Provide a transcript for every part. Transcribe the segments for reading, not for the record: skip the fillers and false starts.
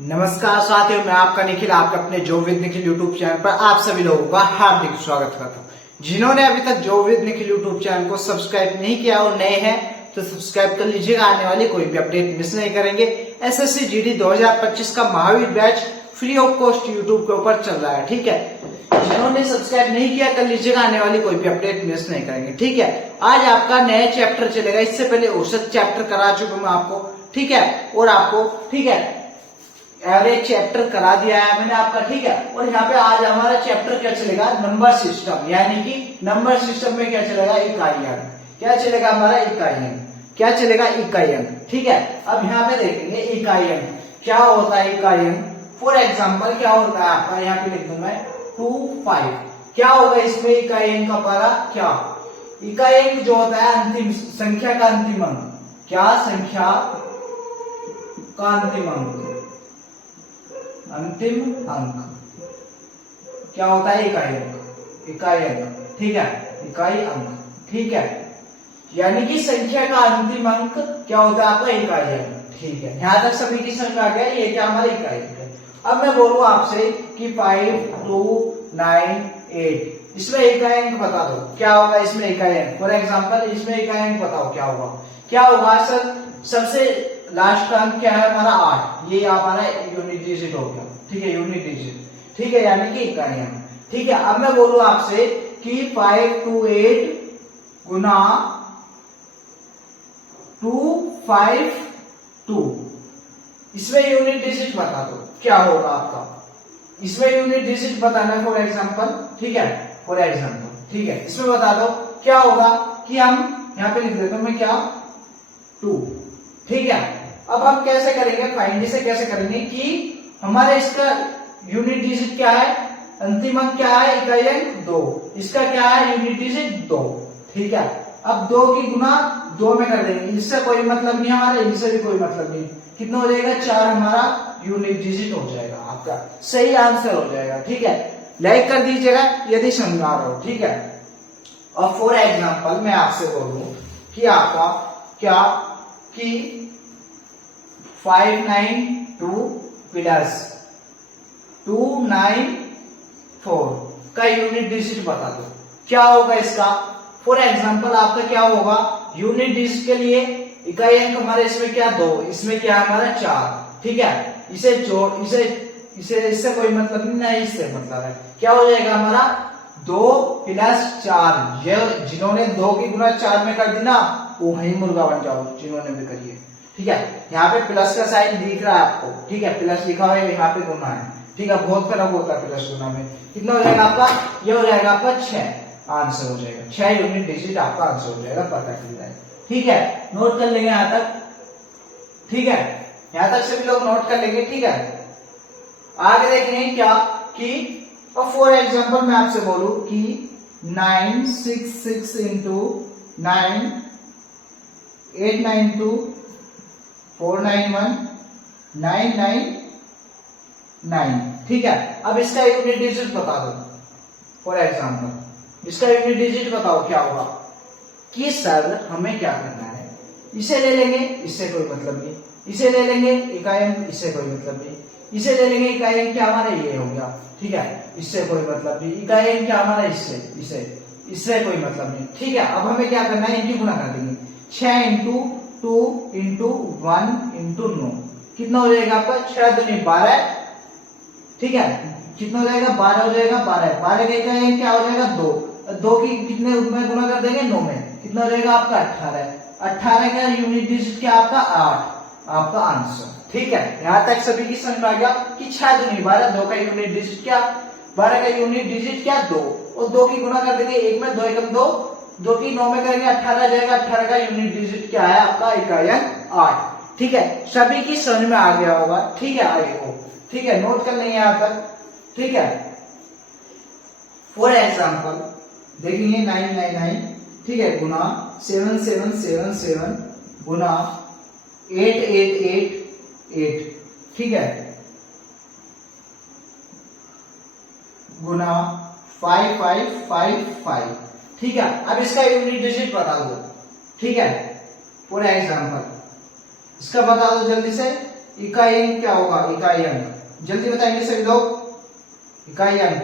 नमस्कार साथियों, मैं आपका निखिल, आपके अपने job with Nikhil YouTube channel पर आप सभी लोगों का हार्दिक स्वागत करता हूं। जिन्होंने अभी तक job with Nikhil YouTube channel को सब्सक्राइब नहीं किया और नए हैं तो सब्सक्राइब कर लीजिएगा। आने वाली कोई भी अपडेट मिस नहीं करेंगे। एसएससी जीडी 2025 का Mahavir batch free of cost YouTube के ऊपर चल रहा है, ठीक है। जिन्होंने सब्सक्राइब नहीं किया कर लीजिएगा, आने वाली कोई भी अपडेट मिस नहीं करेंगे, ठीक है। आज आपका नया चैप्टर चलेगा। इससे पहले औसत चैप्टर करा चुका मैं आपको, ठीक है, और आपको, ठीक है, एवरेज चैप्टर करा दिया है मैंने आपका, ठीक है। और यहाँ पे आज हमारा चैप्टर क्या चलेगा, नंबर सिस्टम, यानी कि नंबर सिस्टम में क्या चलेगा, इकाइयां। क्या चलेगा हमारा, इकाइयां। क्या चलेगा, इकाइयां, ठीक है। अब यहाँ पे देखेंगे इकाइयां क्या होता है। इकाइयां फॉर एग्जाम्पल क्या होता है आपका, यहाँ पे लिख दूं मैं 2, 5। क्या होगा इसमें इकाइयां का पारा, क्या इकाइयां जो होता है अंतिम संख्या का अंतिम अंक। क्या संख्या का अंतिम अंक, अंतिम अंक क्या होता है, इकाई अंक। इकाई अंक, ठीक है, इकाई अंक, ठीक है। यानी कि संख्या का अंतिम अंक क्या होता है आपका, इकाई अंक, ठीक है। यहां तक सभी की समझ आ गया, ये क्या हमारी इकाई अंक है। अब मैं बोलूं आपसे कि 5, 2, 9, 8, इसमें इकाई अंक बता दो, क्या होगा इसमें इकाई अंक। फॉर एग्जाम्पल इसमें इकाई अंक बताओ क्या होगा। क्या होगा सर, सबसे लास्ट का अंक क्या है हमारा 8, ये हमारा यूनिट डिजिट हो गया, ठीक है, यूनिट डिजिट, ठीक है, यानी कि इकाइयां, ठीक है। अब मैं बोलूं आपसे कि 5 to 8 गुना 2, 5, 2, इसमें यूनिट डिजिट बता दो क्या होगा आपका। इसमें यूनिट डिजिट बताना है फॉर एग्जाम्पल, ठीक है, फॉर एग्जाम्पल, ठीक है, इसमें बता दो क्या होगा कि हम यहाँ पे लिख देता हूं मैं क्या 2, ठीक है। अब हम कैसे करेंगे, फाइंड से कैसे करेंगे कि हमारे इसका यूनिट डिजिट क्या है, अंतिम अंक क्या है, इकाई अंक 2, इसका क्या है यूनिट डिजिट 2, ठीक है। अब 2 की गुना 2 में कर देंगे, इससे कोई मतलब नहीं हमारा, इनसे भी कोई मतलब नहीं। कितना हो जाएगा, 4 हमारा यूनिट डिजिट हो जाएगा, आपका सही आंसर हो जाएगा, ठीक है। लाइक कर दीजिएगा यदि समझ आ रहा हो, ठीक है। और फॉर एग्जाम्पल मैं आपसे बोलूं कि आपका क्या कि 592 प्लस 294 का यूनिट डिजिट बता दो क्या होगा इसका। फॉर एग्जांपल आपका क्या होगा, यूनिट डिजिट के लिए इकाई अंक हमारे इसमें क्या 2, इसमें क्या हमारा 4, ठीक है। इसे जोड़, इससे कोई मतलब नहीं, इससे मतलब है क्या हो जाएगा हमारा 2 + 4। ये जिन्होंने 2 की गुना 4 में कर दी ना, वो वही मुर्गा बन जाओ जिन्होंने भी करी है, ठीक है। यहाँ पे प्लस का साइन दिख रहा है आपको, ठीक है, प्लस लिखा हुआ है, यहाँ पे गुना है, ठीक है। बहुत फर्क होता है प्लस गुना में। कितना हो जाएगा आपका, ये हो जाएगा आपका 6 आंसर हो जाएगा, 6 यूनिट डिजिट आपका आंसर हो जाएगा, पता चल जाएगा, ठीक है। नोट कर लेंगे यहाँ तक, ठीक है, यहाँ तक सभी लोग नोट कर लेंगे, ठीक है। आगे देखेंगे क्या कि फॉर एग्जाम्पल मैं आपसे बोलूं कि 966 इंटू 9 892 491 999, ठीक है। अब इसका यूनिट डिजिट बता दो फॉर एग्जाम्पल, इसका यूनिट डिजिट बताओ क्या होगा। कि सर हमें क्या करना है, इसे ले लेंगे, इससे कोई मतलब नहीं, इसे ले लेंगे इकाई अंक, इससे कोई मतलब नहीं, इसे ले लेंगे इकाई अंक क्या हमारा ये हो गया, ठीक है, इससे कोई मतलब नहीं, इकाई अंक क्या हमारा इससे कोई मतलब नहीं, ठीक है। अब हमें क्या करना है, इनकी गुणा कर देंगे, 6 इंटू 2 इंटू 1 इंटू 9, कितना हो जाएगा आपका 6 दूनी 12, ठीक है। कितना हो जाएगा 12 हो जाएगा, 12 का इकाई क्या हो जाएगा 2 की कितने में गुणा कर देंगे 9 में, कितना हो जाएगा आपका 18 का यूनिट डिजिट क्या आपका 8, आपका आंसर, ठीक है। यहां तक सभी की समझ में आ गया कि 6 दूनी 12, 2 का यूनिट डिजिट क्या, 12 का यूनिट डिजिट क्या 2, और 2 की गुणा कर देंगे 1 में, 2 एकम 2 की 9 में करेंगे 18 जाएगा, 18 का यूनिट डिजिट क्या है आपका, इकाई अंक 8, ठीक है। सभी की समझ में आ गया होगा, ठीक है, आगे को, ठीक है, नोट कर लेंगे यहां तक, ठीक है। फॉर एग्जाम्पल देखेंगे 999, ठीक है, गुना 7777 गुना 8888, ठीक है, गुना 5555, ठीक है। अब इसका यूनिट डिजिट बता दो, ठीक है। फॉर एग्जाम्पल इसका बता दो जल्दी से, इकाई अंक क्या होगा, इकाई अंक जल्दी बताएंगे सभी लोग, इकाई अंक।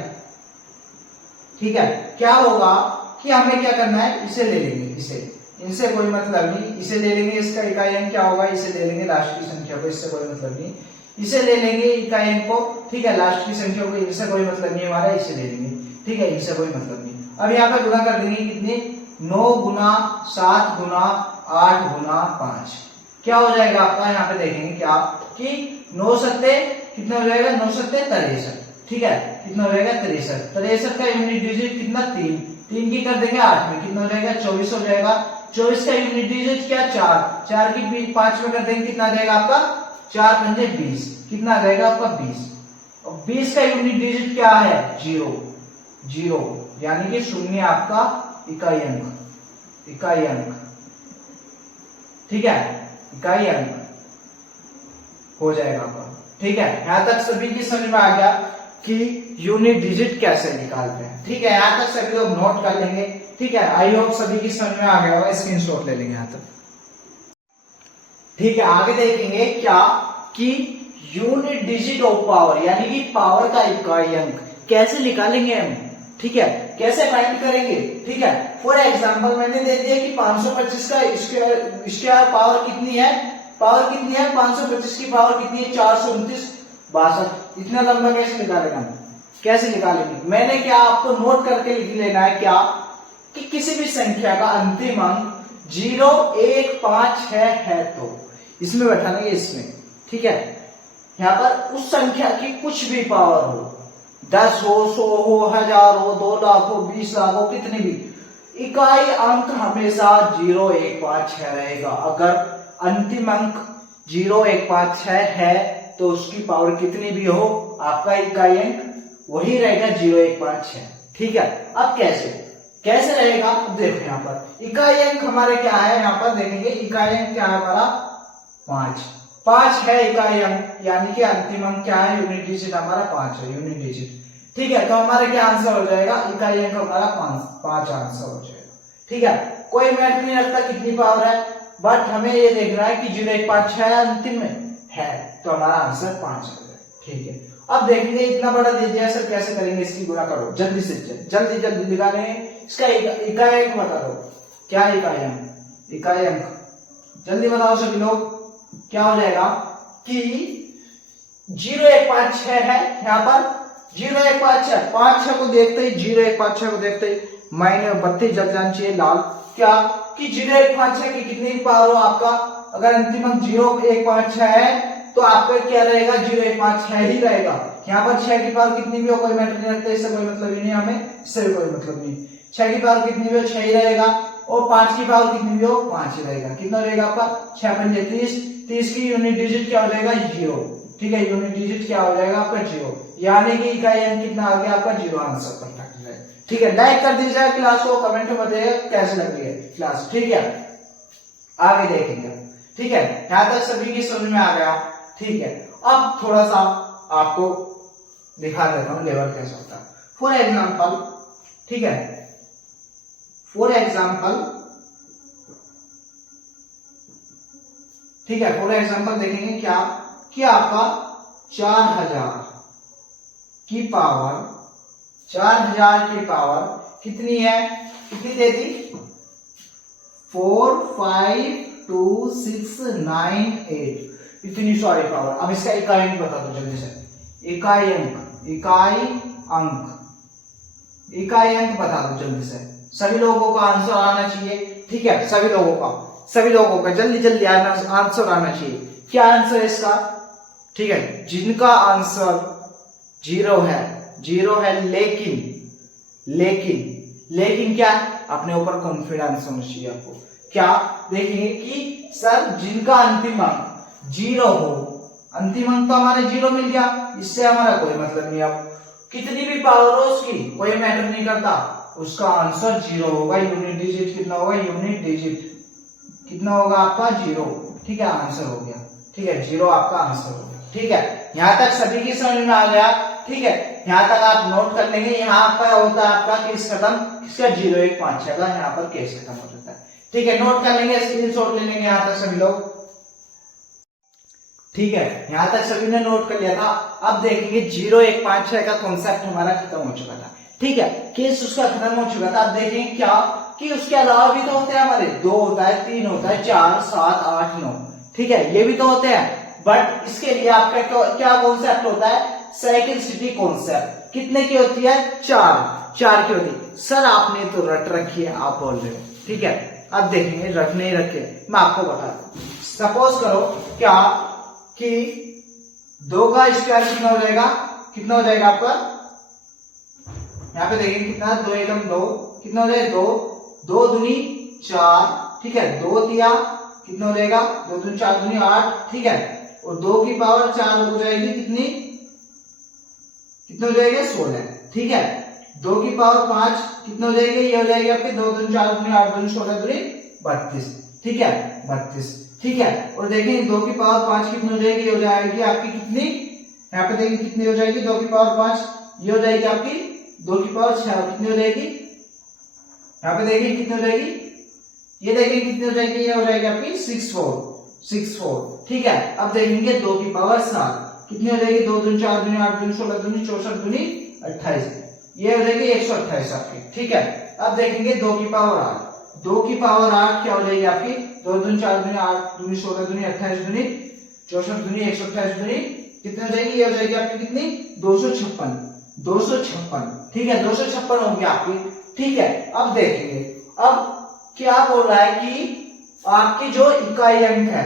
ठीक है, क्या होगा कि हमें क्या करना है, इसे ले लेंगे, इसे, इनसे कोई मतलब नहीं, इसे ले लेंगे, इसका इकाई अंक क्या होगा, इसे ले लेंगे लास्ट की संख्या को, इससे कोई मतलब नहीं, इसे ले लेंगे इकाई अंक को। ठीक है, लास्ट की संख्या को, इनसे कोई मतलब नहीं हमारा, इसे ले लेंगे। ठीक है, इनसे कोई मतलब नहीं। अब यहाँ पे गुना कर देंगे कितनी, 9 गुना 7 गुना 8 गुना 5, क्या हो जाएगा आपका, यहाँ पे देखेंगे क्या कि 9 सत्ते कितना हो जाएगा, 9 सत्ते 63। ठीक है, कितना हो जाएगा 63, 63 का यूनिट डिजिट कितना, 3, 3 की कर देंगे 8 में, कितना हो जाएगा 24 हो जाएगा। 24 का यूनिट डिजिट क्या, 4, 4 की 5 में कर देंगे, कितना आ जाएगा आपका, 4 पंजे 20, कितना आ जाएगा आपका 20। और 20 का यूनिट डिजिट क्या है, 0, 0 यानी कि शून्य आपका इकाई अंक, इकाई अंक। ठीक है, इकाई अंक हो जाएगा आपका। ठीक है, यहां तक सभी की समझ में आ गया कि यूनिट डिजिट कैसे निकालते हैं। ठीक है, यहां तक सभी लोग नोट कर लेंगे। ठीक है, आई होप सभी की समझ में आ गया होगा, स्क्रीनशॉट ले लेंगे यहां तक। ठीक है, आगे देखेंगे क्या कि यूनिट डिजिट ऑफ पावर यानी कि पावर का इकाई अंक कैसे निकालेंगे हम। ठीक है, कैसे फाइंड करेंगे। ठीक है, फॉर एग्जांपल मैंने दे दिया कि 525 का स्क्वायर पावर कितनी है, पावर कितनी है 525 की पावर कितनी है, 429 62। इतना लंबा कैसे निकालेगा, कैसे निकालेंगे। मैंने क्या आपको नोट करके लिख लेना है क्या कि किसी भी संख्या का अंतिम अंक 0 1 5 6 है तो इसमें बैठाएंगे, इसमें। ठीक है, यहाँ पर उस संख्या की कुछ भी पावर हो, 10 हो, 100 हो, 1000 हो, 2 लाख हो, 20 लाख हो, कितनी भी, इकाई अंक हमेशा 0 1 5 6 रहेगा। अगर अंतिम अंक 0 1 5 6 है तो उसकी पावर कितनी भी हो, आपका इकाई अंक वही रहेगा 0 1 5 6। ठीक है, अब कैसे कैसे रहेगा, अब देखो यहाँ पर इकाई अंक हमारे क्या है, यहाँ पर देखेंगे इकाई अंक क्या है हमारा 5 है इकाई अंक, यानी कि अंतिम अंक क्या है, यूनिट डिजिट हमारा 5 है, यूनिट डिजिट। ठीक है, तो हमारा क्या आंसर हो जाएगा, इकाई अंक हमारा 5 आंसर हो जाएगा। ठीक है, कोई मैटर नहीं रखता कितनी पावर है, बट हमें ये देखना है कि 0 1 5 6 अंतिम में है तो हमारा आंसर 5 हो जाएगा। ठीक है, अब देखेंगे इतना बड़ा दे दिया सर, कैसे करेंगे, इसकी गुणा करो जल्दी से जल्दी जल्दी निकालेंगे। इसका इकाई अंक बता दो, क्या इकाई अंक, इकाई अंक जल्दी बताओ सभी लोग, क्या हो जाएगा कि 0 1 5 6 है, यहाँ पर 0 1 5 6, 5 6 को देखते ही 0 1 5 6 को देखते ही माइनस 32 जल जाना चाहिए लाल, क्या कि 0 1 5 6 की कितनी पावर हो आपका, अगर अंतिम अंक 0 1 5 6 है तो आपका क्या रहेगा, 0 1 5 6 ही रहेगा। यहाँ पर 6 की पावर कितनी भी हो कोई मैटर नहीं रखता, इससे कोई मतलब ही नहीं, हमें इससे भी कोई मतलब नहीं। 6 की पावर कितनी भी हो 6 ही रहेगा, और 5 की पावर कितनी भी हो 5 ही रहेगा। कितना रहेगा आपका 6 पंजे 30, 30 की यूनिट डिजिट क्या हो जाएगा 0। ठीक है, यूनिट डिजिट क्या हो जाएगा आपका 0, यानी कि इकाई अंक कितना आ गया आपका 0 आंसर परफेक्ट है। ठीक है, लाइक कर दीजिएगा क्लास को, कमेंट में बताइएगा कैसे लग रही है क्लास। ठीक है, आगे देखेंगे। ठीक है, यहां तक सभी की समझ में आ गया। ठीक है, अब थोड़ा सा आपको दिखा देता हूं लेवल कैसे होता है। फॉर एग्जाम्पल, ठीक है, फॉर एग्जाम्पल, ठीक है, फॉर एग्जाम्पल देखेंगे क्या कि आपका 4000 की पावर, 4000 की पावर कितनी है, कितनी दे दी 4 5 2 6 9 8, इतनी सारी पावर। अब इसका इकाई अंक बता दो जल्दी से, इकाई अंक, इकाई अंक, इकाई अंक बता दो जल्दी से, सभी लोगों का आंसर आना चाहिए। ठीक है, सभी लोगों का जल्दी जल्दी आंसर आना चाहिए। क्या आंसर है इसका, ठीक है, जिनका आंसर 0 है, 0 है, लेकिन क्या, अपने ऊपर कॉन्फिडेंस होना चाहिए आपको। क्या देखेंगे कि सर जिनका अंतिम अंक 0 हो, अंतिम अंक तो हमारे 0 मिल गया, इससे हमारा कोई मतलब नहीं। अब कितनी भी पावर हो उसकी कोई मैटर नहीं करता, उसका आंसर 0 होगा। यूनिट डिजिट कितना होगा, यूनिट डिजिट कितना होगा आपका 0। ठीक है, आंसर हो गया। ठीक है, 0 आपका आंसर हो गया। ठीक है, यहां तक सभी की समझ में आ गया। ठीक है, यहां तक आप नोट कर लेंगे। यहाँ पर होता है आपका केस खत्म, किसका 0 1 5 6 का, यहाँ पर केस खत्म हो जाता है। ठीक है, नोट कर लेंगे, स्क्रीनशॉट ले लेंगे यहाँ तक सभी लोग। ठीक है, यहां तक सभी ने नोट कर लिया था। अब देखेंगे 0 1 5 6 का कॉन्सेप्ट हमारा खत्म हो चुका था। ठीक है, केस उसका खत्म हो चुका था। अब देखेंगे क्या कि उसके अलावा भी तो होते हैं हमारे, 2 होता है, 3 होता है, 4 7 8 9। ठीक है, ये भी तो होते हैं, बट इसके लिए आपका क्या कॉन्सेप्ट होता है, साइक्लिसिटी कॉन्सेप्ट। कितने की होती है, 4 की होती है। सर आपने तो रट रखी है, आप बोल रहे हो। ठीक है, अब देखेंगे रट नहीं रखे, मैं आपको बता दूं। सपोज करो क्या कि 2 का स्क्वायर कितना हो जाएगा, कितना हो जाएगा आपका, यहाँ पे देखेंगे कितना, 2 एकम 2, कितना हो जाएगा 2, 2 दूनी 4। ठीक है, 2 तिया कितना हो जाएगा, 2 दूनी 4 दूनी 8। ठीक है, और 2 की पावर 4 हो जाएगी कितनी, कितना हो जाएगा 16। ठीक है, 2 की पावर 5 कितना हो जाएगी, ये हो जाएगी आपके 2 दूनी 4 दूनी 8 दूनी 16 दूनी 32। ठीक है, 32। ठीक है, और देखेंगे 2 की पावर 5 कितनी हो जाएगी, हो जाएगी आपकी कितनी, यहाँ पे देखेंगे कितनी हो जाएगी, 2 की पावर 5 ये हो जाएगी आपकी 2 की पावर 6 कितनी हो जाएगी, यहाँ पे देखिए कितनी हो जाएगी, ये देखेंगे कितनी हो जाएगी, ये हो जाएगी आपकी 64। ठीक है, अब देखेंगे 2 की पावर 7 कितनी हो जाएगी, 2 दूनी 4 दूनी 8 दूनी 16 दूनी 64 दूनी 28, ये हो जाएगी 128 आपकी। ठीक है, अब देखेंगे 2 की पावर 8, 2 की पावर 8 क्या हो जाएगी आपकी, 2 दूनी 4 दूनी 8 दूनी 16 दूनी 28 दूनी 64 दूनी 128 दूनी कितनी हो जाएगी, ये हो जाएगी आपकी कितनी, 256। ठीक है, 256 होंगी आपकी। ठीक है, अब देखेंगे अब क्या बोल रहा है कि आपकी जो इकाई अंक है,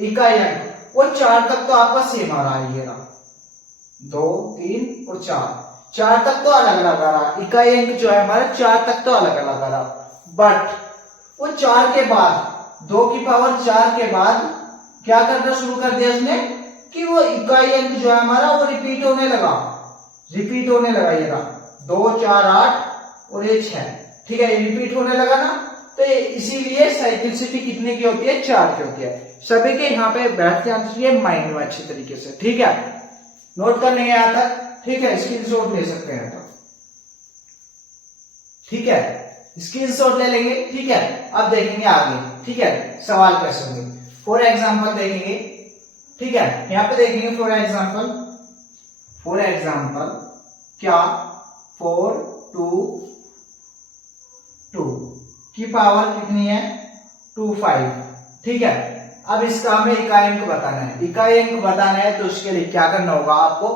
इकाई अंक वो 4 तक तो आपका सेम आ रहा है, ये रहा 2 3 और 4 तक तो अलग अलग आ रहा, इकाई अंक जो है हमारा 4 तक तो अलग अलग आ रहा, बट वो 4 के बाद 2 की पावर 4 के बाद क्या करना शुरू कर दिया उसने कि वो इकाई अंक जो है हमारा वो रिपीट होने लगा, ये रहा 2 4 8 और ये 6। ठीक है, रिपीट होने लगा ना, तो इसीलिए साइक्लिसिटी कितने की होती है, 4 की होती है। सभी के यहाँ पे बैठ के आंसर ये माइंड में अच्छी तरीके से। ठीक है, नोट कर लेंगे यहाँ तक। ठीक है, स्क्रीनशॉट ले सकते हैं तो, ठीक है, स्क्रीनशॉट ले लेंगे। ठीक है, अब देखेंगे आगे। ठीक है, सवाल कैसे होंगे, फॉर एग्जाम्पल देखेंगे। ठीक है, यहाँ पे देखेंगे फॉर एग्जाम्पल क्या 4 2 2 की पावर कितनी है, 25। ठीक है, अब इसका हमें इकाई अंक बताना है। इकाई अंक बताना है तो उसके लिए क्या करना होगा, आपको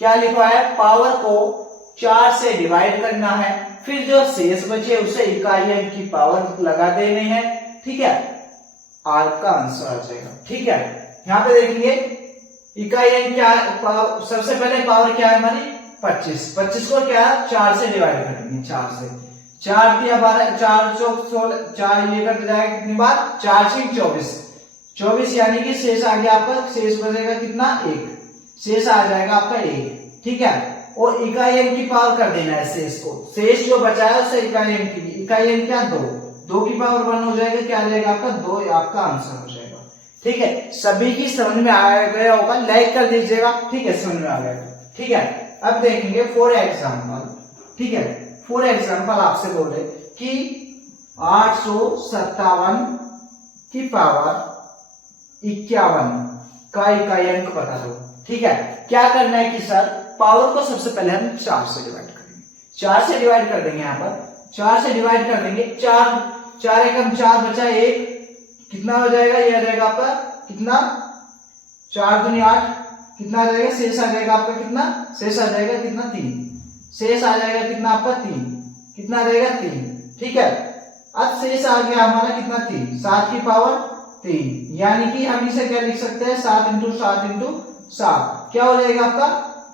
क्या लिखा है, पावर को 4 से डिवाइड करना है, फिर जो शेष बचे उसे इकाई अंक की पावर लगा देने हैं। ठीक है, आर का आंसर आ जाएगा। ठीक है, यहाँ पे देखेंगे इकाई अंक क्या, सबसे पहले पावर क्या है हमारी 25 को क्या 4 से डिवाइड करेंगे, 4 से 4 दिया 12 4 16 4 ये कर जाएगा कितनी बार, 4 से 24 यानी कि शेष आ गया आपका, शेष बचेगा कितना 1, शेष आ जाएगा आपका 1। ठीक है, और इकाई अंक की पावर कर देना है शेष को, शेष जो बचा है उसे इकाई अंक की, इकाई अंक क्या 2 की पावर 1 हो जाएगा, क्या आ जाएगा आपका 2, आपका आंसर हो जाएगा। ठीक है, सभी की समझ में आ गया होगा, लाइक कर दीजिएगा। ठीक है, समझ में आ गया। ठीक है, अब देखेंगे फॉर एग्जाम्पल। ठीक है, फॉर एग्जाम्पल आपसे बोल रहे कि 857 की पावर 51 का इकाई अंक बता दो। ठीक है, क्या करना है कि सर पावर को सबसे पहले हम 4 से डिवाइड करेंगे, 4 से डिवाइड कर देंगे, यहाँ पर 4 से डिवाइड कर देंगे, 4 एकम 4 बचा 1, कितना हो जाएगा, ये आ जाएगा आपका कितना 4 दूनी 8, कितना आ जाएगा, शेष आ जाएगा आपका कितना, शेष आ जाएगा कितना 3, शेष आ जाएगा कितना आपका 3, कितना आ जाएगा 3। ठीक है, अब शेष आ गया हमारा कितना 3, 7 की पावर 3, यानी कि हम इसे क्या लिख सकते हैं 7 इंटू 7 इंटू 7, क्या हो जाएगा आपका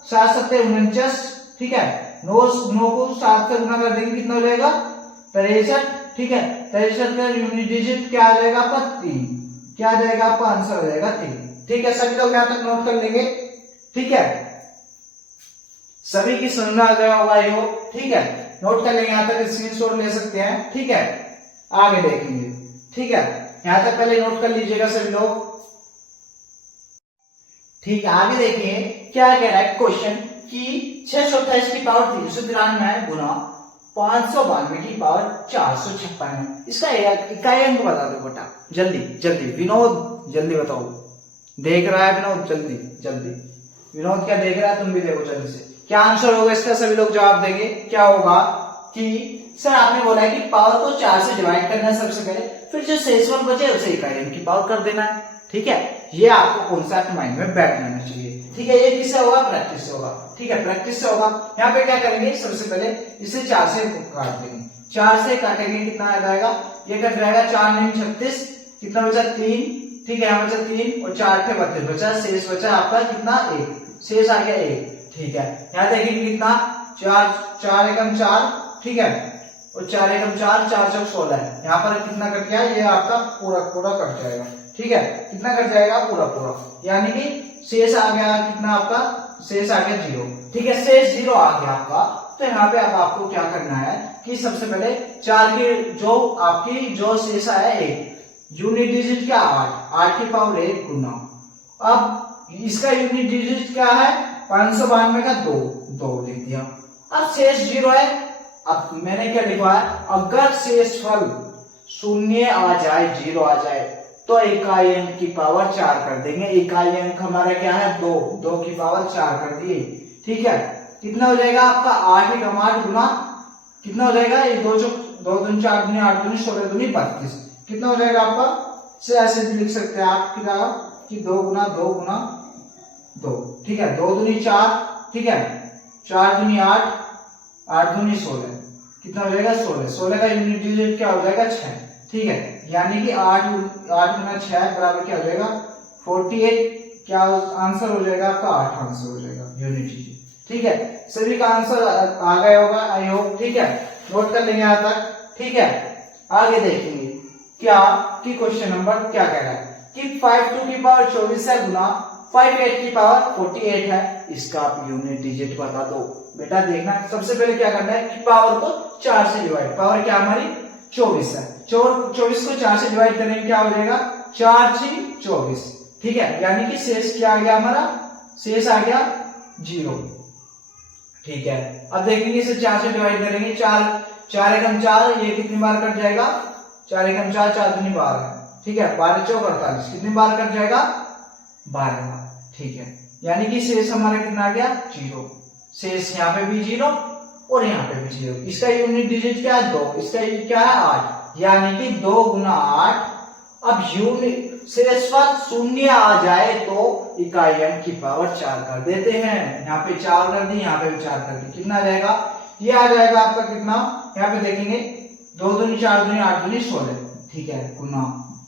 7 7 49। ठीक है, 9 को 7 से गुना कर देंगे, कितना हो जाएगा 63। ठीक है, 63 का यूनिट डिजिट क्या आ जाएगा आपका 3, क्या आ जाएगा आपका आंसर हो जाएगा 3। ठीक है, सभी लोग यहाँ तक नोट कर लेंगे। ठीक है, सभी की समझ में आ गया होगा ये। ठीक है, नोट कर लेंगे, यहाँ तक स्क्रीनशॉट ले सकते हैं। ठीक है, आगे देखेंगे। ठीक है, यहाँ तक पहले नोट कर लीजिएगा सभी लोग। ठीक है, आगे देखिए क्या कह रहा है क्वेश्चन कि 628 की पावर 393 गुना 592 की पावर 456 है, इसका इकाई अंक बता दो बेटा, जल्दी जल्दी, विनोद जल्दी बताओ, देख रहा है विनोद? जल्दी जल्दी, विनोद क्या देख रहा है? तुम भी देखो जल्दी से। क्या आंसर होगा इसका? सभी लोग जवाब देंगे। क्या होगा कि सर आपने बोला है कि पावर को 4 से डिवाइड करना है सबसे पहले, फिर जो शेषवन बचे उसे इकाई अंक की पावर कर देना है। ठीक है, ये आपको कॉन्सेप्ट माइंड में बैठ जाना चाहिए। ठीक है, ये किससे होगा? प्रैक्टिस से होगा। ठीक है, प्रैक्टिस से होगा। यहाँ पे क्या करेंगे, सबसे पहले इसे 4 से काट देंगे। 4 से काटेंगे, कितना आ जाएगा? ये कट जाएगा 4 9 36, कितना बचा? 3। ठीक है, यहाँ बचा 3 और 4 थे 32 बचा, शेष बचा आपका कितना? 1, शेष आ गया 1। ठीक है, यहाँ देखेंगे कितना? 4 एकम 4, ठीक है, और 4 एकम 4, 4 चौक 16 है। यहाँ पर कितना कट गया? ये आपका पूरा कट जाएगा। ठीक है, कितना कट जाएगा? पूरा, यानी कि शेष आ गया कितना आपका? शेष आ गया 0। ठीक है, शेष 0 आ गया आपका। तो यहाँ पे अब आपको क्या करना है कि सबसे पहले 4 के जो शेष आया 1, यूनिट डिजिट क्या? 8 की पावर 1 गुना। अब इसका यूनिट डिजिट क्या है? 592 का 2 लिख दिया। अब शेष 0 है। अब मैंने क्या लिखा है? अगर शेषफल 0 आ जाए, 0 आ जाए, तो इकाई अंक की पावर 4 कर देंगे। इकाई अंक हमारा क्या है? 2 की पावर 4 कर दिए। ठीक है, कितना हो जाएगा आपका? 8 एकम 8 गुना कितना हो जाएगा? ये 2 दूनी 4 दूनी 8 दूनी 16 दूनी 32, कितना हो जाएगा आपका? ऐसे भी लिख सकते हैं आप कि 2 गुना 2। ठीक है, 2 दूनी 4, ठीक है, 4 दूनी 8, 8 दूनी 16, कितना हो जाएगा? 16 का यूनिट डिजिट क्या हो जाएगा? 6। ठीक है, यानी कि 8 गुना 6 बराबर क्या हो जाएगा? 48। क्या आंसर हो जाएगा आपका? 8 आंसर हो जाएगा यूनिट डिजिट। ठीक है, सभी का आंसर आ गया होगा आई होप। ठीक है, नोट कर लेंगे यहाँ तक। ठीक है, आगे देखेंगे क्या कि क्वेश्चन नंबर क्या कह रहा है कि 5 2 की पावर 24 है गुना 5 8 की पावर 48 है, इसका आप यूनिट डिजिट बता दो। बेटा देखना, सबसे पहले क्या करना है कि पावर को 4 से डिवाइड, पावर क्या हमारी 24 है, 24 को 4 से डिवाइड करेंगे, क्या हो जाएगा? 4 6 24। ठीक है, यानी कि शेष क्या आ गया हमारा? शेष आ गया 0। ठीक है, अब देखेंगे इसे 4 से डिवाइड करेंगे। 4 एकम 4, ये कितनी बार कट जाएगा? 4 एकम 4, 4 दूनी 12। ठीक है, 12 चौक 48, कितनी बार कट जाएगा? 12 बार। ठीक है, यानी कि शेष हमारा कितना आ गया? 0। शेष यहाँ पे भी 0 और यहाँ पे भी 0। इसका यूनिट डिजिट क्या है? 2। इसका यूनिट क्या है? 8, यानी कि 2 गुना 8। अब यूनिट शेषफल 0 आ जाए तो इकाई अंक की पावर 4 कर देते हैं। यहाँ पे 4 कर दी, यहाँ पे भी 4 कर दी, कितना आ जाएगा? ये आ जाएगा आपका कितना? यहाँ पे देखेंगे 2 दूनी 4 दूनी 8 दूनी 16। ठीक है, गुना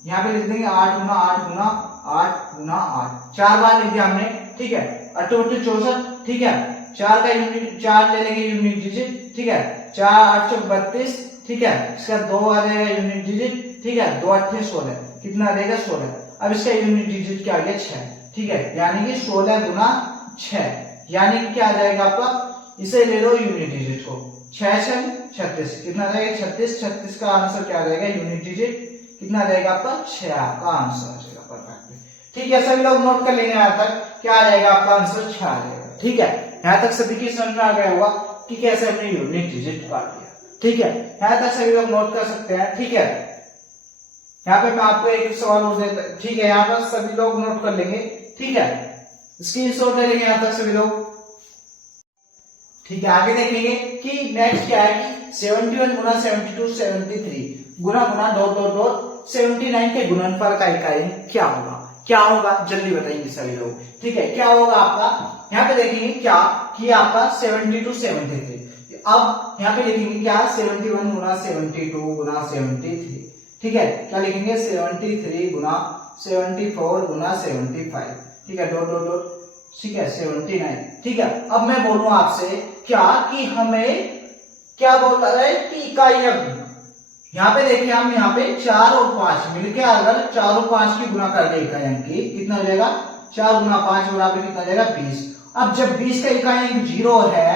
यहाँ पे लिख देंगे 8 गुना 8 गुना 8 गुना 8, 4 बार लिख दिया हमने। ठीक है, 8 64। ठीक है, 4 का यूनिट 4 ले लेंगे यूनिट डिजिट। ठीक है, 4 8 32। ठीक है, इसका 2 आ जाएगा यूनिट डिजिट। ठीक है, 2 8 16, कितना आ जाएगा? 16। अब इसका यूनिट डिजिट क्या आ गया? 6। ठीक है, यानी कि 16 गुना 6, यानी कि क्या आ जाएगा आपका? इसे ले लो यूनिट डिजिट को, 6 6 36, कितना आ जाएगा? 36। 36 का आंसर क्या आ जाएगा? यूनिट डिजिट कितना आ जाएगा आपका? 6 का आंसर आ जाएगा। परफेक्ट। ठीक है, सभी लोग नोट कर लेंगे यहाँ तक, क्या आ जाएगा आपका आंसर? 6 आ जाएगा। ठीक है, यहाँ तक सभी की समझ में आ गया होगा कि कैसे हमने यूनिट डिजिट काट दिया। ठीक है, यहाँ तक सभी लोग नोट कर सकते हैं। ठीक है, यहाँ पे मैं आपको एक सवाल और देता। ठीक है, यहाँ पर सभी लोग नोट कर लेंगे। ठीक है, स्क्रीनशॉट ले लेंगे यहाँ तक सभी लोग। ठीक है, आगे देखेंगे कि नेक्स्ट क्या है कि 71 गुना 72 73 गुना गुना डॉट डॉट डॉट 79 के गुणनफल का इकाई क्या होगा? क्या होगा जल्दी बताएंगे सभी लोग। ठीक है, क्या होगा आपका? यहाँ पे देखेंगे क्या कि आपका 72 73। अब यहाँ पे लिखेंगे क्या? 71 गुना 72 गुना 73। ठीक है, क्या लिखेंगे? 73 गुना 74 गुना 75। ठीक है, डॉट डॉट डॉट। ठीक है, 79। ठीक है, अब मैं बोलूं आपसे क्या कि हमें क्या बोल रहा है कि इकाई अंक। यहाँ पे देखिए, हम यहाँ पे 4 और 5 मिलके अगर 4 और 5 की गुना कर दे इकाई अंक की, कितना हो जाएगा? 4 गुना 5 बराबर कितना हो जाएगा? 20। अब जब 20 का इकाई अंक 0 है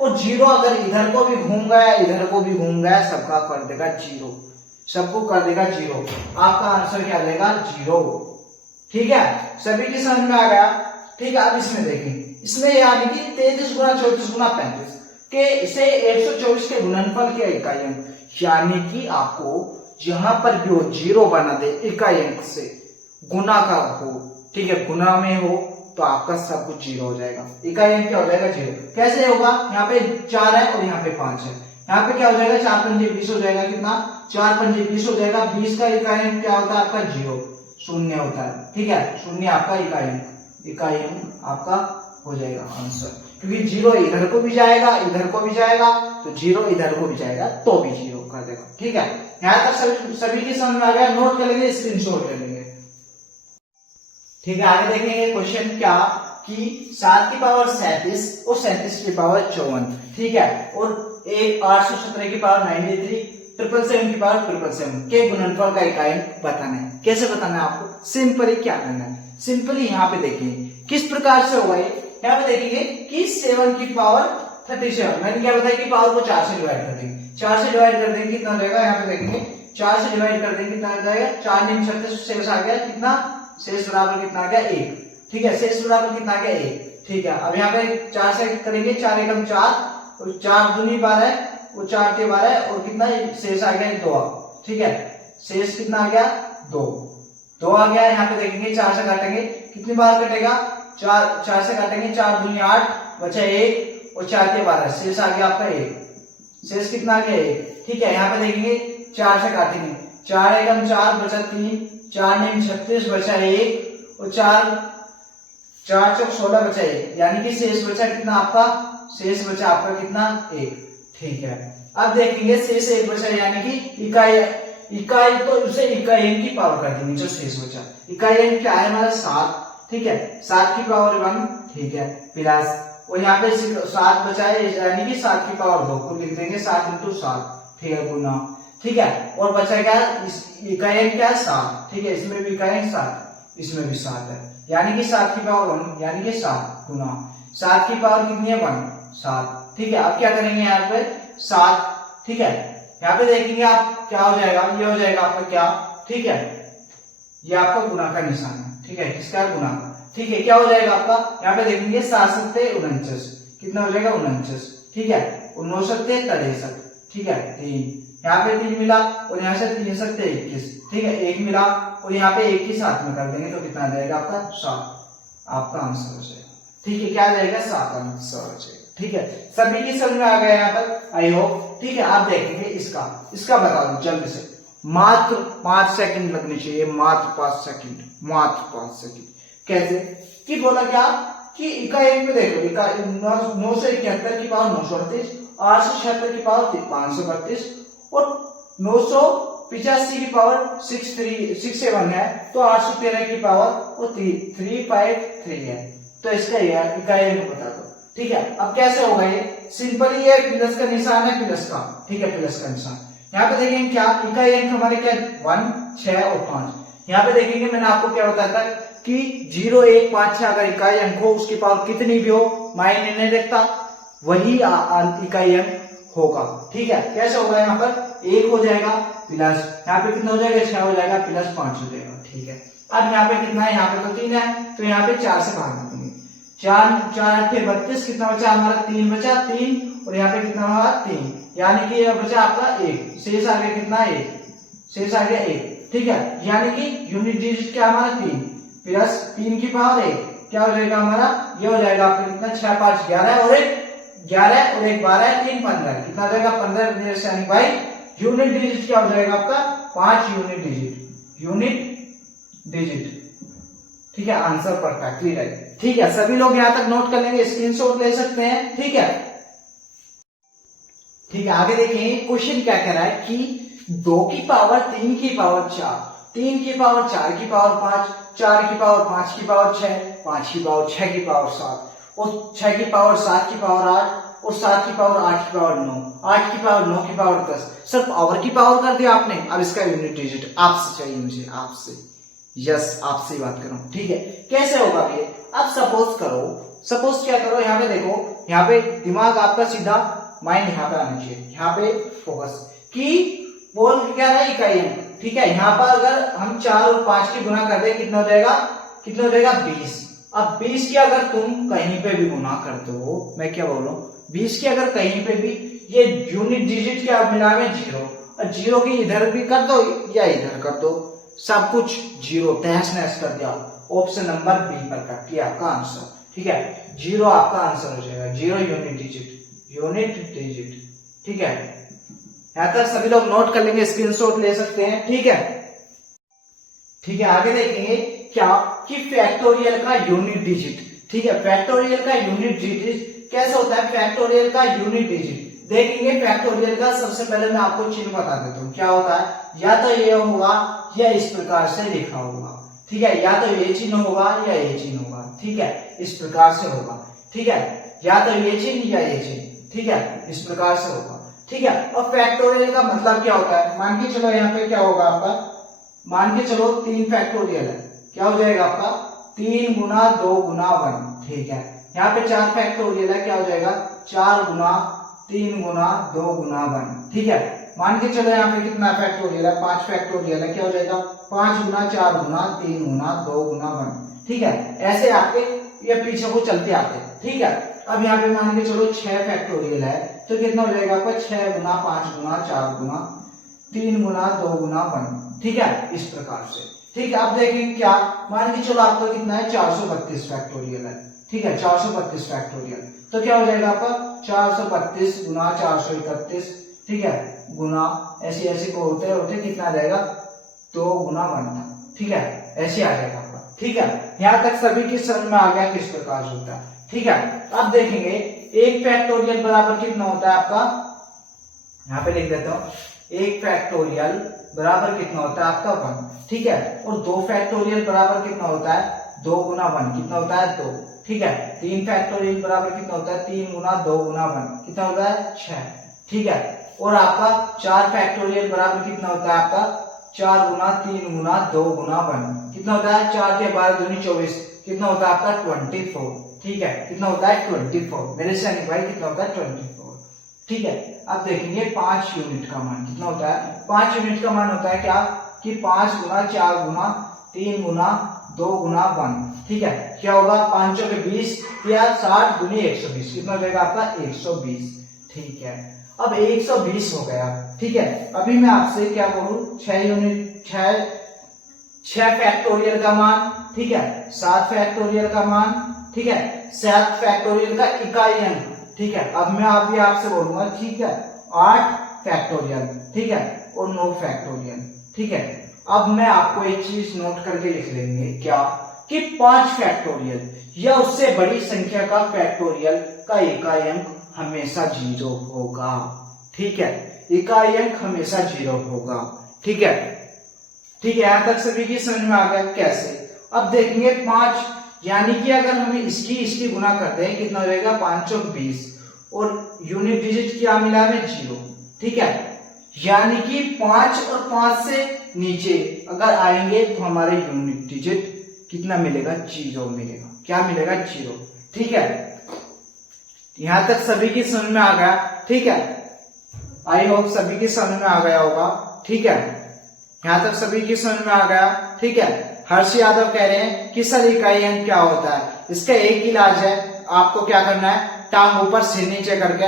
और 0 अगर इधर को भी घूम गया इधर को भी घूम गया, सबका कर देगा 0, सबको कर देगा 0। आपका आंसर क्या देगा? 0। ठीक है, सभी की समझ में आ गया। ठीक है, अब इसमें देखें, इसमें यानी कि 33 गुना 34 गुना 35 के इसे 124 के गुणनफल के इकाई अंक, यानी कि आपको जहां पर भी 0 बना दे इकाई अंक से गुना का हो ठीक है, गुना में हो तो आपका सब कुछ जीरो हो जाएगा। इकाई अंक क्या हो जाएगा? जीरो। कैसे होगा? यहाँ पे 4 है और यहाँ पे 5 है, यहाँ पे क्या हो जाएगा? 4 पंजे 20 हो जाएगा। कितना? 4 पंजे 20 हो जाएगा। 20 का इकाई अंक क्या होता है आपका? जीरो, शून्य होता है। ठीक है, शून्य आपका इकाई अंक आपका हो जाएगा आंसर, क्योंकि जीरो इधर को भी जाएगा, इधर को भी जाएगा, तो जीरो इधर को भी जाएगा तो भी जीरो कर देगा। ठीक है, यहाँ तक सभी की समझ में आ गया? नोट कर लेंगे, स्क्रीनशॉट ले लेंगे। ठीक है, आगे देखेंगे क्वेश्चन क्या कि 7 की पावर 37 और 37 की पावर 54, ठीक है, और एक 817 की पावर 93, 777 की पावर 777 के गुणनफल का इकाई अंक बताना है। कैसे बताना है आपको? सिंपली क्या करना है? सिंपली यहाँ पे देखिए किस प्रकार से होगा ये। यहाँ पे देखेंगे कि 7 की पावर 37, मैंने क्या बताया कि पावर को 4 से डिवाइड कर देंगे। 4 से डिवाइड कर देंगे कितना हो जाएगा? यहाँ पे देखेंगे 4 से डिवाइड कर देंगे कितना हो जाएगा? 4 9 36, शेष आ गया कितना? शेष बराबर कितना आ गया? 1। ठीक है, शेष बराबर कितना आ गया? 1। ठीक है, अब यहाँ पे 4 से करेंगे, 4 एकम 4 और 4 दूनी 12, वो 4 के 12 और कितना शेष आ गया? 2। ठीक है, शेष कितना आ गया? 2 आ गया। यहाँ पे देखेंगे 4 से काटेंगे, कितनी बार कटेगा? 4 से काटेंगे, 4 दूनी 8, बचा 1 और 4 के 12, शेष आ गया आपका 1। शेष कितना आ गया? 1। ठीक है, यहाँ पे देखेंगे 4 से काटेंगे, 4 एकम 4 बचा 3, 4 9 36 बचा 1 और 4 चौक 16 बचा 1, यानी कि शेष बचा कितना आपका? शेष बचा आपका कितना? 1। ठीक है, अब देखेंगे शेष 1 बचा, यानी कि इकाई तो उसे इकाई अंक की पावर कर देंगे जो शेष बचा। इकाई अंक क्या है हमारा? 7। ठीक है, 7 की पावर 1, ठीक है, प्लस और यहाँ पे 7 बचा है, यानी कि 7 की पावर 2 को लिख देंगे 7 × 7, ठीक है, गुना। ठीक है, और बचा क्या? इकाई अंक क्या है? 7। ठीक है, इसमें भी इकाई अंक 7, इसमें भी 7 है, यानी कि 7 की पावर 1, यानी कि 7 गुना 7 की पावर कितनी है? 1, 7। ठीक है, अब क्या करेंगे यहाँ पे? 7। ठीक है, यहाँ पे देखेंगे आप क्या हो जाएगा? ये हो जाएगा आपका क्या? ठीक है, ये आपका गुना का निशान है। ठीक है, किसका? गुना का। ठीक है, क्या हो जाएगा आपका? यहाँ पे देखेंगे 7 7 49, कितना हो जाएगा? 49। ठीक है, 9 7 63, ठीक है, 3, यहाँ पे 3 मिला और यहाँ से 3 7 21, ठीक है, 1 मिला और यहाँ पे 1 ही साथ में कर देंगे तो कितना आ जाएगा आपका? 7। आपका आंसर हो जाएगा। ठीक है, क्या आ जाएगा? 7 आंसर हो जाएगा। ठीक है, सभी की समझ में आ गया यहाँ पर, आई होप। ठीक है, आप देखेंगे इसका बता दो जल्दी से, मात्र 5 सेकंड लगने चाहिए, मात्र 5 सेकंड, मात्र 5 सेकंड। कैसे? कि बोला क्या कि इकाई अंक में देखो, 971 की पावर 938, 876 की पावर 532 और 985 की पावर 67 है, तो 813 की पावर वो 353 है। तो इसका इकाई अंक बता दो। ठीक है, अब कैसे होगा ये? सिंपली ये प्लस का निशान है, प्लस का। ठीक है, प्लस का निशान। यहाँ पे देखेंगे क्या इकाई अंक हमारे क्या? 1, 6 और 5। यहाँ पे देखेंगे मैंने आपको क्या बताया था कि 0, 1, 5, 6 अगर इकाई अंक हो, उसकी पावर कितनी भी हो मायने नहीं रखता, वही इकाई अंक होगा। ठीक है, कैसे होगा? यहाँ पर 1 हो जाएगा प्लस, यहाँ पे कितना हो जाएगा? 6 हो जाएगा प्लस 5 हो जाएगा। ठीक है, अब यहाँ पे कितना है? यहाँ पे तो 3 है, तो यहाँ पे 4 से भाग देंगे, 4 4 8 32, कितना बचा हमारा? 3 बचा, 3 और यहाँ पे कितना होगा? 3, यानी कि यह बचा आपका 1, शेष आ गया कितना? 1, शेष आ गया 1। ठीक है, यानी कि यूनिट डिजिट क्या हमारा? 3 प्लस 3 की पावर 1, क्या हो जाएगा हमारा? ये हो जाएगा आपका कितना? 6 5 11 और 1 11 और 1 12 3 15, कितना हो जाएगा? 15। यानी भाई यूनिट डिजिट क्या हो जाएगा आपका? 5 यूनिट डिजिट। ठीक है, आंसर परफेक्ट, क्लियर है। ठीक है, सभी लोग यहाँ तक नोट कर लेंगे, स्क्रीनशॉट ले सकते हैं। ठीक है, ठीक है, आगे देखें क्वेश्चन क्या कह रहा है कि 2 की पावर 3 की पावर 4, 3 की पावर 4 की पावर 5, 4 की पावर 5 की पावर 6, 5 की पावर 6 की पावर 7 और 6 की पावर 7 की पावर 8 और 7 की पावर 8 की पावर 9, 8 की पावर 9 की पावर 10। सर पावर की पावर कर दिया आपने, अब इसका यूनिट डिजिट आपसे चाहिए मुझे, आपसे। यस, आपसे बात कर रहा हूं। ठीक है, कैसे होगा ये? अब सपोज क्या करो, यहाँ पे देखो, यहाँ पे दिमाग आपका सीधा माइंड यहाँ पे आना चाहिए, यहाँ पे फोकस कि बोल क्या रहा है? इकाई अंक। ठीक है, यहाँ पर अगर हम 4 और 5 की गुना कर दे, कितना हो जाएगा? 20। अब 20 की अगर तुम कहीं पे भी गुना कर दो, मैं क्या बोल रहा हूँ, 20 की अगर कहीं पे भी ये यूनिट डिजिट क्या मिला में 0, और 0 की इधर भी कर दो या इधर कर दो, सब कुछ 0 तहस नहस कर दिया ऑप्शन नंबर बी पर कट, ये आपका आंसर। ठीक है, 0 आपका आंसर हो जाएगा, 0 यूनिट डिजिट। ठीक है, यहां तक सभी लोग नोट कर लेंगे, स्क्रीनशॉट ले सकते हैं। ठीक है, ठीक है, आगे देखेंगे क्या कि फैक्टोरियल का यूनिट डिजिट। ठीक है, फैक्टोरियल का यूनिट डिजिट कैसे होता है? फैक्टोरियल का यूनिट डिजिट देखेंगे। फैक्टोरियल का सबसे पहले मैं आपको चिन्ह बता देता हूँ, क्या होता है? या तो ये होगा या इस प्रकार से लिखा होगा। ठीक है, या तो ये चिन्ह होगा या ये चिन्ह होगा। ठीक है, इस प्रकार से होगा। ठीक है, या तो ये चिन्ह या ये चिन्ह। ठीक है, इस प्रकार से होगा। ठीक है, और फैक्टोरियल का मतलब क्या होता है? मान के चलो यहाँ पे क्या होगा आपका, मान के चलो 3 फैक्टोरियल है, क्या हो जाएगा आपका? 3 गुना 2 गुना 1। ठीक है, यहाँ पे 4 फैक्टोरियल है, क्या हो जाएगा? 4 गुना 3 गुना 2 गुना 1। ठीक है, मान के चलो यहाँ पे कितना फैक्टोरियल है? 5 फैक्टोरियल है, क्या हो जाएगा? 5 गुना 4 गुना 3 गुना 2 गुना 1। ठीक है, ऐसे आपके ये पीछे को चलते आते हैं। ठीक है, अब यहाँ पे मान के चलो 6 फैक्टोरियल है, तो कितना हो जाएगा आपका? 6 गुना 5 गुना 4 गुना 3 गुना 2 गुना 1। ठीक है, इस प्रकार से। ठीक है, अब देखेंगे क्या, मान के चलो आपका कितना है? 432 फैक्टोरियल है। ठीक है, 432 फैक्टोरियल, तो क्या हो जाएगा आपका? 432 गुना 431। ठीक है, गुना ऐसे ऐसे को होते कितना आ जाएगा? 2 गुना 1। ठीक है, ऐसे आ जाएगा आपका। ठीक है, यहाँ तक सभी की समझ में आ गया किस प्रकार से होता है। ठीक है, अब देखेंगे 1 फैक्टोरियल बराबर कितना होता है आपका? यहाँ पे लिख देता हूँ, 1 फैक्टोरियल बराबर कितना होता है आपका? 1। ठीक है, और 2 फैक्टोरियल बराबर कितना होता है? 2 गुना 1 कितना होता है? 2। ठीक है, 3 फैक्टोरियल बराबर कितना होता है? 3 गुना 2 गुना 1 कितना होता है? 6। ठीक है, और आपका 4 फैक्टोरियल बराबर कितना होता है आपका? 4 गुना 3 गुना 2 गुना 1 कितना होता है? 4 के 12 दूनी 24 कितना होता है आपका? 24। ठीक है, कितना होता है? 24। मेरे सैनिक भाई कितना होता है? 24। ठीक है, अब देखेंगे 5 यूनिट का मान कितना होता है? 5 यूनिट का मान होता है क्या कि 5 गुना 4 गुना 3 गुना 2 गुना 1। ठीक है, क्या होगा? 5 के 20 या 60 गुनी 120 कितना हो जाएगा आपका? 120। ठीक है, अब 120 हो गया। ठीक है, अभी मैं आपसे क्या बोलूं? 6 यूनिट 6 फैक्टोरियल का मान। ठीक है, 7 फैक्टोरियल का मान। ठीक है, 7 फैक्टोरियल का इकाई अंक। ठीक है, अब मैं अभी आपसे बोलूंगा, ठीक है, 8 फैक्टोरियल। ठीक है, और 9 फैक्टोरियल। ठीक है, अब मैं आपको एक चीज नोट करके लिख लेंगे, क्या कि 5 फैक्टोरियल या उससे बड़ी संख्या का फैक्टोरियल का इकाई अंक हमेशा 0 होगा। ठीक है, इकाई अंक हमेशा 0 होगा। ठीक है, ठीक है, यहां तक सभी की समझ में आ गया कैसे? अब देखेंगे 5, यानी कि अगर हम इसकी गुना करते हैं कितना हो जाएगा? 5 चौक 20, और यूनिट डिजिट क्या मिला हमें? 0। ठीक है, यानी कि 5 और 5 से नीचे अगर आएंगे तो हमारे यूनिट डिजिट कितना मिलेगा? 0 मिलेगा। क्या मिलेगा? 0। ठीक है, यहां तक सभी की समझ में आ गया। ठीक है, आई होप सभी की समझ में आ गया होगा। ठीक है, यहां तक सभी की समझ में आ गया। ठीक है, हर्ष यादव कह रहे हैं कि सर इकाई अंक क्या होता है? इसका एक इलाज है, आपको क्या करना है? टांग ऊपर सिर नीचे करके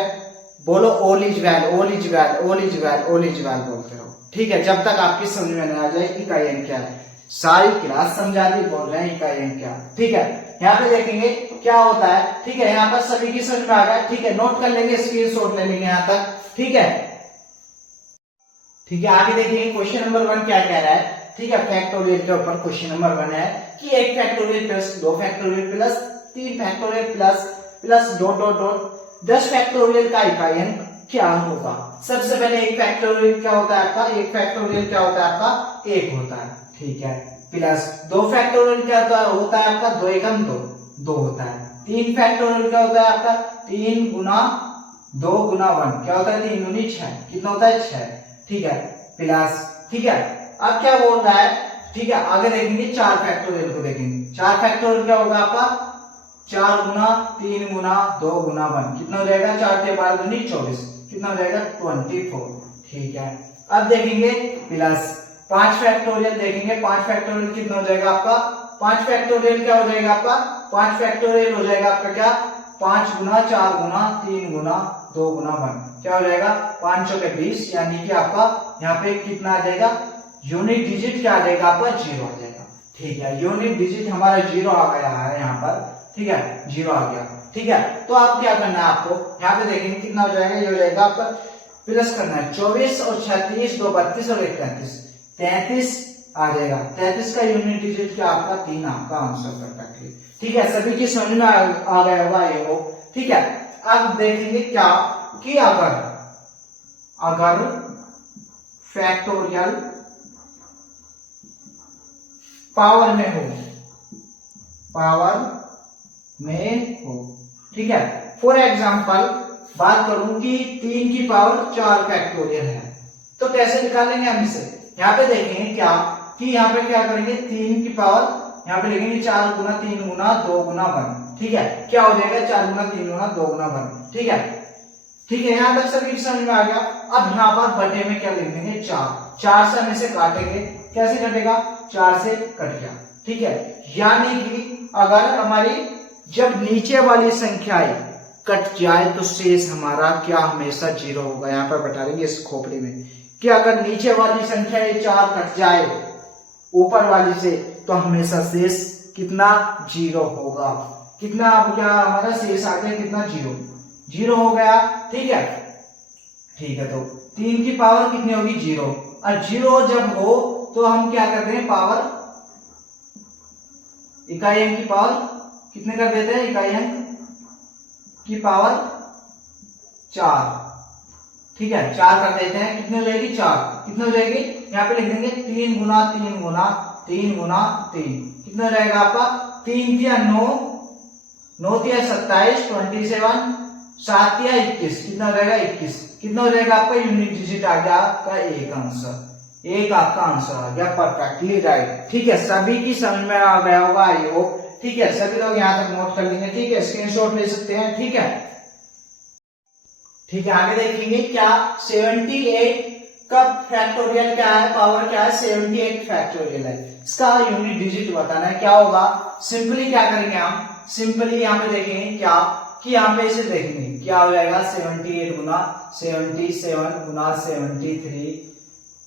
बोलो all is well, all is well, all is well, all is well बोलते रहो। ठीक है, जब तक आपकी समझ में नहीं आ जाए इकाई अंक क्या है। सारी क्लास समझा दी, बोल रहे हैं इकाई अंक क्या। ठीक है, यहाँ पे देखेंगे क्या होता है। ठीक है, यहाँ पर सभी की समझ में आ गया। ठीक है, नोट कर लेंगे, स्क्रीनशॉट ले लेंगे यहाँ तक। ठीक है, ठीक है, आगे देखेंगे क्वेश्चन नंबर 1 क्या कह रहा है। ठीक है, फैक्टोरियल के ऊपर क्वेश्चन नंबर 1 है कि 1 factorial plus 2 factorial plus 3 factorial plus dot dot dot 10 factorial का इकाई अंक क्या होगा? सबसे पहले 1 फैक्टोरियल क्या होता है आपका? 1 फैक्टोरियल क्या होता है आपका? 1 होता है। ठीक है, प्लस 2 फैक्टोरियल क्या होता है आपका? 2 एकम 2 होता है। 3 फैक्टोरियल क्या होता है आपका? 3 गुना 2 गुना 1 क्या होता है? 3 दूनी 6 कितना होता है? 6। ठीक है, प्लस। ठीक है, अब क्या बोल रहा है? ठीक है, आगे देखेंगे 4 फैक्टोरियल को देखेंगे। 4 फैक्टोरियल क्या होगा आपका? 4 गुना 3 गुना 2 गुना 1 कितना हो जाएगा? 4 के 12 दूनी 24 कितना हो जाएगा? 24। ठीक है, अब देखेंगे प्लस 5 फैक्टोरियल देखेंगे। 5 फैक्टोरियल कितना हो जाएगा आपका? 5 फैक्टोरियल क्या हो जाएगा आपका? 5 फैक्टोरियल हो जाएगा आपका क्या? 5 गुना 4 गुना 3 गुना 2 गुना 1 क्या हो जाएगा? 5 के 20, यानी कि आपका यहाँ पे कितना आ जाएगा? यूनिट डिजिट क्या आ जाएगा आपका? 0 आ जाएगा। ठीक है, यूनिट डिजिट हमारा 0 आ गया है यहाँ पर, ठीक है, 0 आ गया, ठीक है। तो आप क्या करना है आपको, यहाँ पे देखेंगे कितना हो जाएगा, ये हो जाएगा आपका प्लस करना है 24 और 36, 2 32 और 1 33, 33 आ जाएगा। 33 का यूनिट डिजिट क्या आपका 3 आपका आंसर परफेक्टली, ठीक है। सभी की समझ में आ गया होगा ये हो, ठीक है। अब देखेंगे क्या कि अगर फैक्टोरियल पावर में हो, ठीक है। फॉर एग्जांपल बात करूं कि 3 की पावर 4 फैक्टोरियल है, तो कैसे निकालेंगे हम इसे। यहाँ पे देखेंगे क्या कि यहाँ पे क्या करेंगे, 3 की पावर यहाँ पे लिखेंगे 4 गुना 3 गुना 2 गुना 1, ठीक है। क्या हो जाएगा 4 गुना 3 गुना 2 गुना 1, ठीक है, ठीक है। यहाँ तक सभी समझ में आ गया। अब यहाँ पर बटे में क्या लिख देंगे 4 से हम इसे काटेंगे, कैसे कटेगा, 4 से कट गया, ठीक है। यानी कि अगर हमारी जब नीचे वाली संख्याएं कट जाए तो शेष हमारा क्या हमेशा 0 होगा। यहाँ पर बता देंगे इस खोपड़ी में कि अगर नीचे वाली संख्या 4 कट जाए ऊपर वाली से तो हमेशा शेष कितना 0 होगा। कितना अब क्या हमारा शेष आ गया, कितना 0 हो गया, ठीक है, ठीक है। तो 3 की पावर कितनी होगी 0, और 0 जब हो तो हम क्या करते हैं, पावर इकाई अंक की पावर कितने कर देते हैं, इकाई अंक की पावर 4, ठीक है, 4 कर देते हैं। कितने हो जाएगी 4, कितने हो जाएगी, यहाँ पे लिख देंगे 3 गुना 3 गुना 3 गुना 3, कितना रहेगा आपका 3 या 9, 9 या 27, 27, 7 या 21, कितना रहेगा 21, कितना हो जाएगा आपका यूनिट डिजिट आ गया आपका 1 आंसर, 1 आपका आंसर आ गया परफेक्टली राइट, ठीक है। सभी की समझ में आ गया होगा आई होप, ठीक है। सभी लोग यहाँ तक नोट कर लेंगे, ठीक है, स्क्रीनशॉट ले सकते हैं, ठीक है, ठीक है। आगे देखेंगे क्या 78 का फैक्टोरियल क्या है, पावर क्या है, 78 फैक्टोरियल है, इसका यूनिट डिजिट बताना है। क्या होगा, सिंपली क्या करेंगे हम, सिंपली यहाँ पे देखेंगे क्या कि यहाँ पे इसे देखेंगे क्या हो जाएगा 78 गुना 77 गुना 73,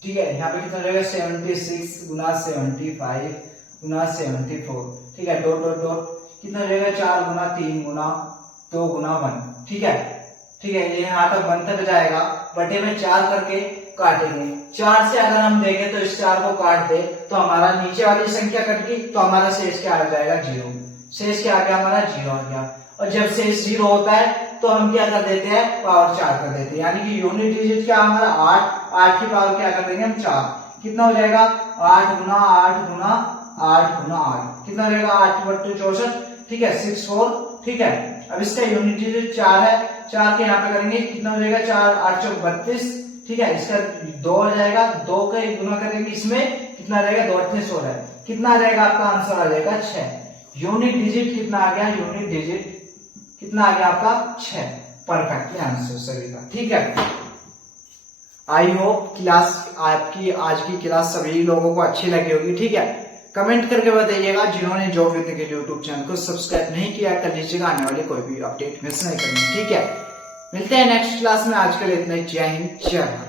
ठीक है। यहाँ पे कितना रहेगा 76 गुना 75 गुना 74, ठीक है, डॉट डॉट डॉट, कितना रहेगा 4 गुना 3 गुना 2 गुना 1, ठीक है, ठीक है। ये यहाँ तक 1 तक जाएगा, बटे में 4 करके काटेंगे। 4 से अगर हम देखें तो इस 4 को काट दे तो हमारा नीचे वाली संख्या कट गई, तो हमारा शेष क्या आ जाएगा 0, शेष क्या आ गया हमारा 0 आ गया। और जब शेष 0 होता है तो हम क्या कर देते हैं, पावर 4 कर देते हैं, यानी कि यूनिट डिजिट क्या हमारा 8 की पावर क्या कर देंगे हम 4, कितना हो जाएगा 8 गुना 8 गुना 8 गुना 8, कितना रहेगा 8 बट्टे 64, ठीक है, 64, ठीक है। अब इसका यूनिट डिजिट 4 है, 4 के यहाँ पे करेंगे, कितना हो जाएगा 4 8 चौक 32, ठीक है, इसका 2 हो जाएगा, 2 का गुना करेंगे इसमें, कितना रहेगा 2 8 16 है, कितना रहेगा आपका आंसर आ जाएगा 6। यूनिट डिजिट कितना आ गया, यूनिट डिजिट कितना आ गया आपका 6, परफेक्टली आंसर सभी का, ठीक है। आई होप क्लास आपकी आज की क्लास सभी लोगों को अच्छी लगी होगी, ठीक है। कमेंट करके बताइएगा, जिन्होंने जॉब विद के यूट्यूब चैनल को सब्सक्राइब नहीं किया कर लीजिएगा, आने वाली कोई भी अपडेट मिस नहीं करनी, ठीक है। मिलते हैं नेक्स्ट क्लास में, आज के लिए इतना ही, जय हिंद जय भारत।